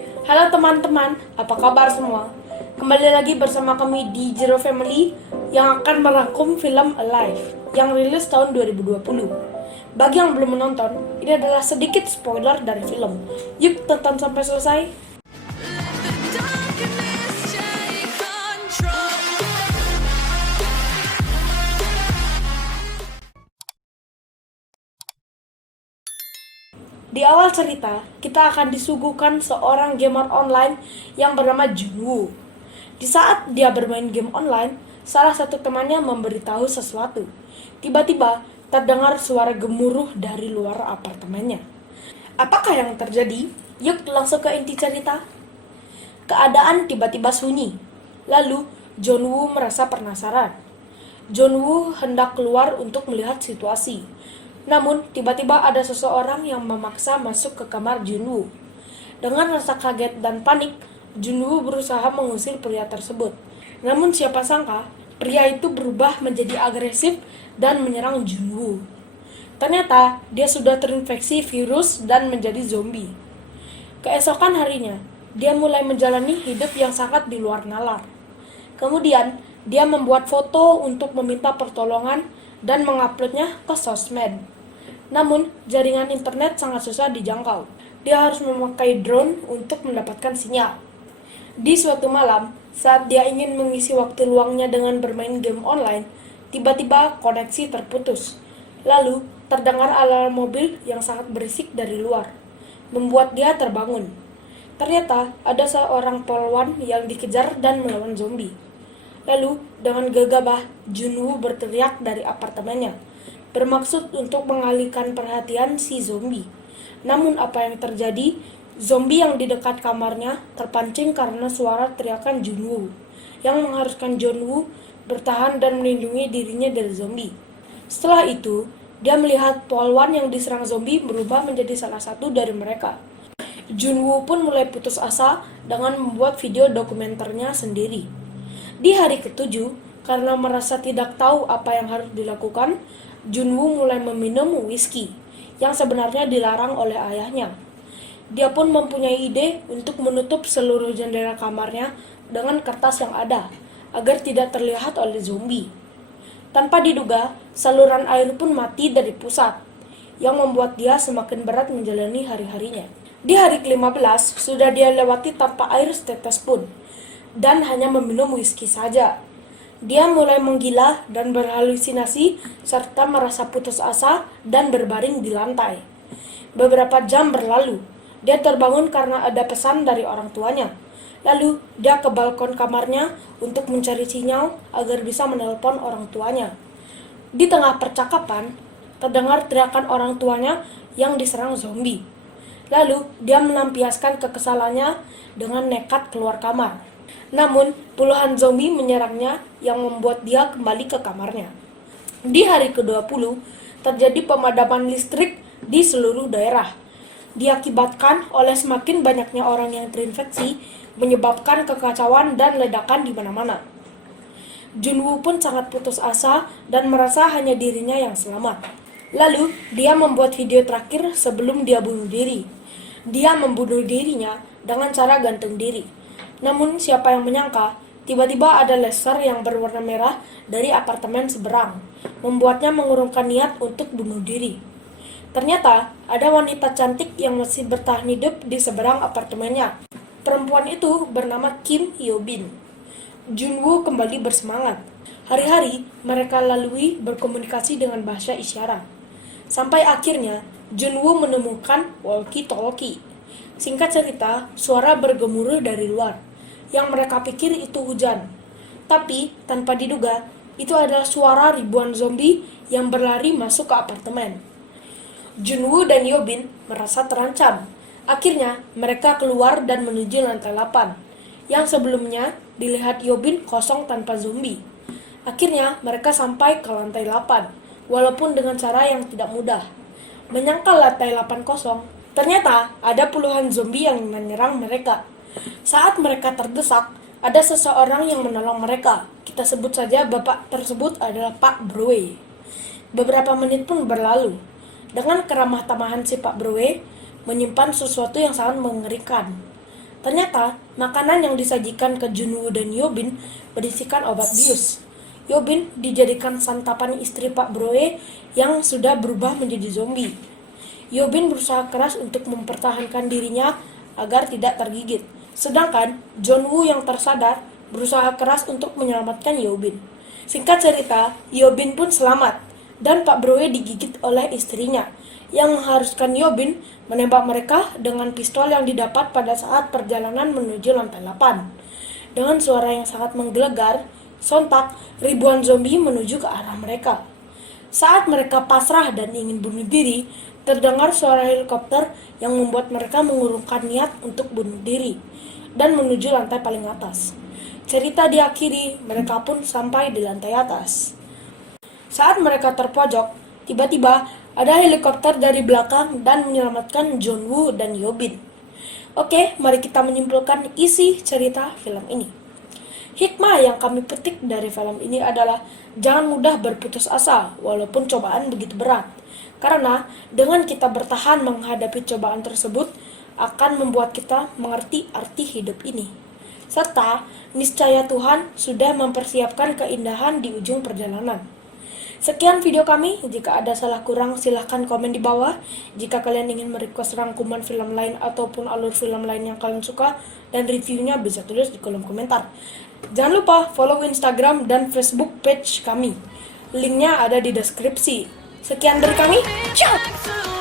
Halo teman-teman, apa kabar semua? Kembali lagi bersama kami di Zero Family yang akan merangkum film Alive yang rilis tahun 2020. Bagi yang belum menonton, ini adalah sedikit spoiler dari film. Yuk tonton sampai selesai. Di awal cerita, kita akan disuguhkan seorang gamer online yang bernama Junwoo. Di saat dia bermain game online, salah satu temannya memberitahu sesuatu. Tiba-tiba, terdengar suara gemuruh dari luar apartemennya. Apakah yang terjadi? Yuk langsung ke inti cerita. Keadaan tiba-tiba sunyi. Lalu, Junwoo merasa penasaran. Junwoo hendak keluar untuk melihat situasi. Namun, tiba-tiba ada seseorang yang memaksa masuk ke kamar Junwoo. Dengan rasa kaget dan panik, Junwoo berusaha mengusir pria tersebut. Namun siapa sangka, pria itu berubah menjadi agresif dan menyerang Junwoo. Ternyata, dia sudah terinfeksi virus dan menjadi zombie. Keesokan harinya, dia mulai menjalani hidup yang sangat di luar nalar. Kemudian, dia membuat foto untuk meminta pertolongan dan menguploadnya ke sosmed. Namun, jaringan internet sangat susah dijangkau. Dia harus memakai drone untuk mendapatkan sinyal. Di suatu malam, saat dia ingin mengisi waktu luangnya dengan bermain game online, tiba-tiba koneksi terputus. Lalu, terdengar alarm mobil yang sangat berisik dari luar, membuat dia terbangun. Ternyata, ada seorang polwan yang dikejar dan melawan zombie. Lalu, dengan gegabah, Junwoo berteriak dari apartemennya, bermaksud untuk mengalihkan perhatian si zombie. Namun apa yang terjadi? Zombie yang di dekat kamarnya terpancing karena suara teriakan Junwoo, yang mengharuskan Junwoo bertahan dan melindungi dirinya dari zombie. Setelah itu, dia melihat polwan yang diserang zombie berubah menjadi salah satu dari mereka. Junwoo pun mulai putus asa dengan membuat video dokumenternya sendiri. Di hari ketujuh, karena merasa tidak tahu apa yang harus dilakukan, Junwoo mulai meminum whisky yang sebenarnya dilarang oleh ayahnya. Dia pun mempunyai ide untuk menutup seluruh jendela kamarnya dengan kertas yang ada, agar tidak terlihat oleh zombie. Tanpa diduga, saluran air pun mati dari pusat, yang membuat dia semakin berat menjalani hari-harinya. Di hari ke-15, sudah dia lewati tanpa air setetes pun, dan hanya meminum whisky saja. Dia mulai menggila dan berhalusinasi serta merasa putus asa dan berbaring di lantai. Beberapa jam berlalu, dia terbangun karena ada pesan dari orang tuanya. Lalu, dia ke balkon kamarnya untuk mencari sinyal agar bisa menelpon orang tuanya. Di tengah percakapan, terdengar teriakan orang tuanya yang diserang zombie. Lalu, dia melampiaskan kekesalannya dengan nekat keluar kamar. Namun, puluhan zombie menyerangnya yang membuat dia kembali ke kamarnya. Di hari ke-20, terjadi pemadaman listrik di seluruh daerah. Diakibatkan oleh semakin banyaknya orang yang terinfeksi, menyebabkan kekacauan dan ledakan di mana-mana. Junwoo pun sangat putus asa dan merasa hanya dirinya yang selamat. Lalu, dia membuat video terakhir sebelum dia bunuh diri. Dia membunuh dirinya dengan cara gantung diri. Namun siapa yang menyangka, tiba-tiba ada laser yang berwarna merah dari apartemen seberang, membuatnya mengurungkan niat untuk bunuh diri. Ternyata, ada wanita cantik yang masih bertahan hidup di seberang apartemennya. Perempuan itu bernama Kim Hyo-bin. Junwoo kembali bersemangat. Hari-hari mereka lalui berkomunikasi dengan bahasa isyarat. Sampai akhirnya, Junwoo menemukan walkie-talkie. Singkat cerita, suara bergemuruh dari luar, yang mereka pikir itu hujan. Tapi, tanpa diduga, itu adalah suara ribuan zombie yang berlari masuk ke apartemen. Junwoo dan Hyobin merasa terancam. Akhirnya, mereka keluar dan menuju lantai 8, yang sebelumnya dilihat Hyobin kosong tanpa zombie. Akhirnya, mereka sampai ke lantai 8, walaupun dengan cara yang tidak mudah. Menyangkal lantai 8 kosong, ternyata ada puluhan zombie yang menyerang mereka. Saat mereka terdesak, ada seseorang yang menolong mereka. Kita sebut saja bapak tersebut adalah Pak Broe. Beberapa menit pun berlalu. Dengan keramah tamahan si Pak Broe menyimpan sesuatu yang sangat mengerikan. Ternyata, makanan yang disajikan ke Junwoo dan Yobin berisikan obat bius. Yobin dijadikan santapan istri Pak Broe yang sudah berubah menjadi zombie. Yobin berusaha keras untuk mempertahankan dirinya agar tidak tergigit. Sedangkan Junwoo yang tersadar berusaha keras untuk menyelamatkan Yobin. Singkat cerita, Yobin pun selamat dan Pak Broe digigit oleh istrinya, yang mengharuskan Yobin menembak mereka dengan pistol yang didapat pada saat perjalanan menuju lantai 8. Dengan suara yang sangat menggelegar, sontak ribuan zombie menuju ke arah mereka. Saat mereka pasrah dan ingin bunuh diri, terdengar suara helikopter yang membuat mereka mengurungkan niat untuk bunuh diri dan menuju lantai paling atas. Cerita diakhiri, mereka pun sampai di lantai atas. Saat mereka terpojok, tiba-tiba ada helikopter dari belakang dan menyelamatkan Junwoo dan Yobin. Oke, mari kita menyimpulkan isi cerita film ini. Hikmah yang kami petik dari film ini adalah jangan mudah berputus asa walaupun cobaan begitu berat. Karena dengan kita bertahan menghadapi cobaan tersebut akan membuat kita mengerti arti hidup ini. Serta niscaya Tuhan sudah mempersiapkan keindahan di ujung perjalanan. Sekian video kami, jika ada salah kurang silahkan komen di bawah. Jika kalian ingin merequest rangkuman film lain ataupun alur film lain yang kalian suka dan reviewnya bisa tulis di kolom komentar. Jangan lupa follow Instagram dan Facebook page kami. Linknya ada di deskripsi. Sekian dari kami, ciao!